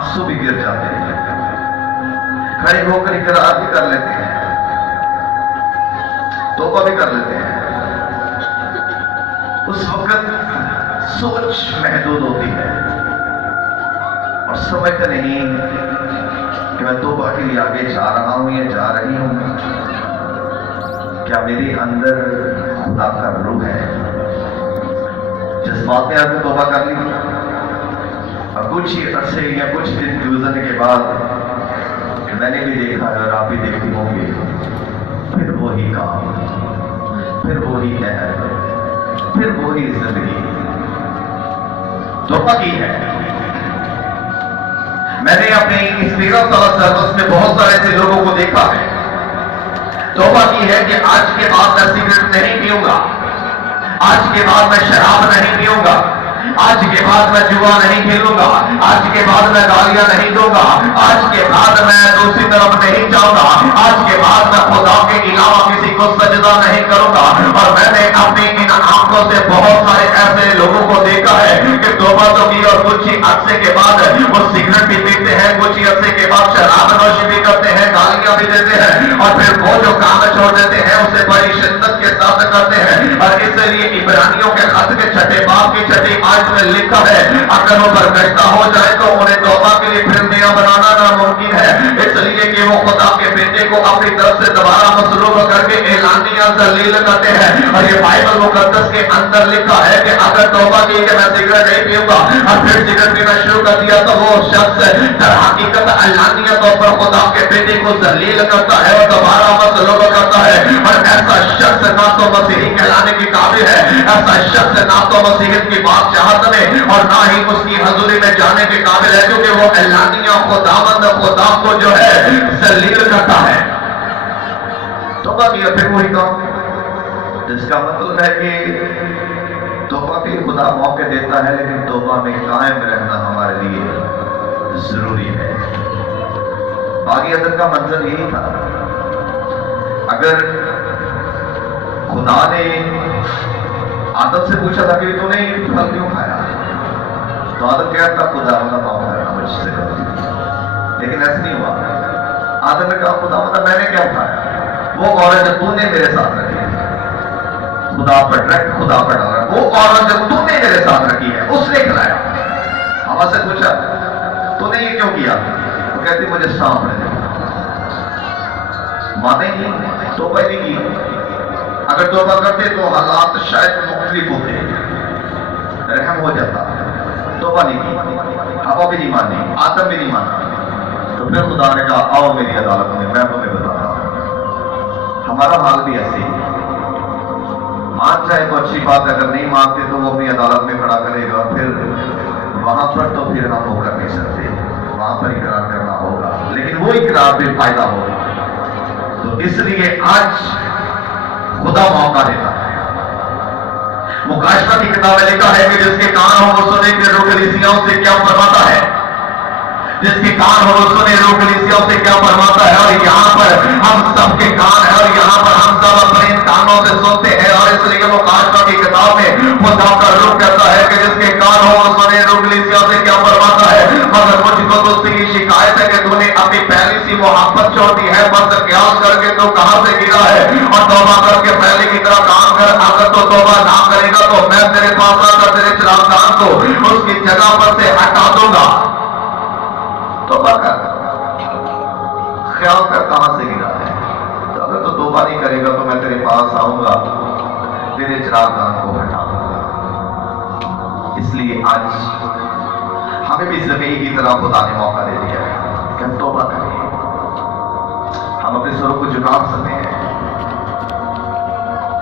आंसू भी गिर जाते हैं, खड़े होकर इकरार भी कर लेते हैं, तौबा भी कर लेते हैं। उस वक्त सोच महदूद होती है और समझते नहीं कि मैं तौबा के लिए आगे जा रहा हूं या जा रही हूं। क्या मेरे अंदर खुदा का रूह है? जिस बात ने आपने तौबा कर ली और कुछ ही अरसे या कुछ दिन गुजरने के बाद मैंने भी देखा है और आप भी देखते होंगे, फिर वही काम, फिर वही लहर, फिर वही जिंदगी। तौबा की है। मैंने अपने इस 13 साल सर्विस में बहुत सारे ऐसे लोगों को देखा है। तौबा की है कि आज के बाद मैं सिगरेट नहीं पीऊंगा, आज के बाद मैं शराब नहीं पीऊंगा, आज के बाद मैं जुआ नहीं खेलूंगा, आज के बाद मैं गालियां नहीं दूंगा, आज के बाद मैं दूसरी तरफ नहीं जाऊंगा, आज के बाद मैं खुदा के अलावा किसी को सजदा नहीं करूंगा। और मैंने अपनी इन आंखों से बहुत सारे ऐसे लोगों को देखा है कि तौबा तो की और कुछ ही अरसे के बाद वो सिगरेट भी पीते हैं, कुछ ही अरसे के बाद शराब नोशी भी करते हैं, गालियां भी देते हैं और फिर वो जो काम छोड़ देते हैं उसे बड़ी शिद्दत के साथ करते हैं। और इसलिए इब्रानियों के खत के 6 बाब की 6 आयत में लिखा है, अगर वो बरकता हो जाए तो उन्हें तौबा के लिए फिर नया बनाना नामुमकिन है, इसलिए कि वो खुदा के बेटे को अपनी तरफ से दोबारा मसलूब करके एलानिया जलील करते हैं। और ये बाइबल मुकद्दस के अंदर लिखा है कि अगर तौबा की कि मैं सिगरेट नहीं पीऊंगा और फिर सिगरेट पीना शुरू कर दिया तो वो शख्स दर हकीकत एलानिया तौर पर खुदा के बेटे को जलील करता है और दोबारा मसलूब करता है। और ऐसा शख्स ना तो मसीही कहलाने के काबिल है, ऐसा शख्स ना तो मसीहियत की बात चाहत में और ना ही उसकी हजूरी में जाने के काबिल है, क्योंकि वो एलानिया खुदावंद खुदा को जो है जलील करता है। तौबा किया फिर वही काम, जिसका मतलब है कि तौबा के लिए खुदा मौके देता है, लेकिन तौबा में कायम रहना हमारे लिए जरूरी है। बागी अदर का मंजर यही था। अगर खुदा ने आदम से पूछा था कि तूने फल क्यों खाया, तो आदम क्या था, खुदा माफ करना मुझसे, लेकिन ऐसा नहीं हुआ। आदम ने कहा खुदा मैंने क्या खाया, वो औरत जो तूने मेरे साथ रखी है, खुदा पर डायरेक्ट खुदा पर डाला, वो औरत जो तूने मेरे साथ रखी है उसने खिलाया। हवा से पूछा तूने ये क्यों किया, वो कहती मुझे सांप ने माने ही तौबा नहीं की। अगर तौबा करते तो हालात शायद मुख्तलिफ होते, रहम हो जाता। तौबा नहीं की, हवा भी नहीं मानी, आदम भी नहीं माना, तो फिर खुदा ने कहा आओ मेरी अदालत में, मैं तुम्हें बताता हूं। हमारा हाल भी ऐसे ही, मान जाए तो अच्छी बात, अगर नहीं मानते तो वो अपनी अदालत में खड़ा करेगा, फिर वहां पर तो फिर हम वो कर नहीं सकते, वहां पर इकरार करना होगा, लेकिन वो इकरार भी फायदा होगा। तो इसलिए आज खुदा मौका देता है। मुकाशफा की किताब में लिखा है कि जिसके कान हो वो सुने कि रूह कलीसियाओं से क्या फरमाता है, जिसके कान हो वो सुने रूह कलीसियाओं से क्या फरमाता है। और यहाँ पर हम सबके कान है और यहाँ पर हम सब अपने कानों से सुनते हैं। और इसलिए मुकाशफा की किताब में खुदा का रूह कहता है कि जिसके कान हो वो सुने रूह कलीसियाओं से क्या फरमाता है। मगर मुझको तो उसकी शिकायत है कि तूने अपनी पहली सी मोहब्बत छोड़ दी है, बस ख्याल करके तो कहां से गिरा है। और तौबा करके पहले की तरह काम कर, अगर तो तौबा ना करेगा तो मैं तेरे पास आकर तेरे चिरागदान को उसकी जगह पर से हटा दूंगा। तौबा कर, ख्याल कर कहां से गिरा है। तो अगर तो तौबा नहीं करेगा तो मैं तेरे पास आऊंगा, तेरे चिरागदान को हटा दूंगा। इसलिए आज हमें भी ज़मीन की तरह खुदा ने मौका दे दिया है कि हम तौबा करें, हम अपने स्वरों को झुका सकते हैं।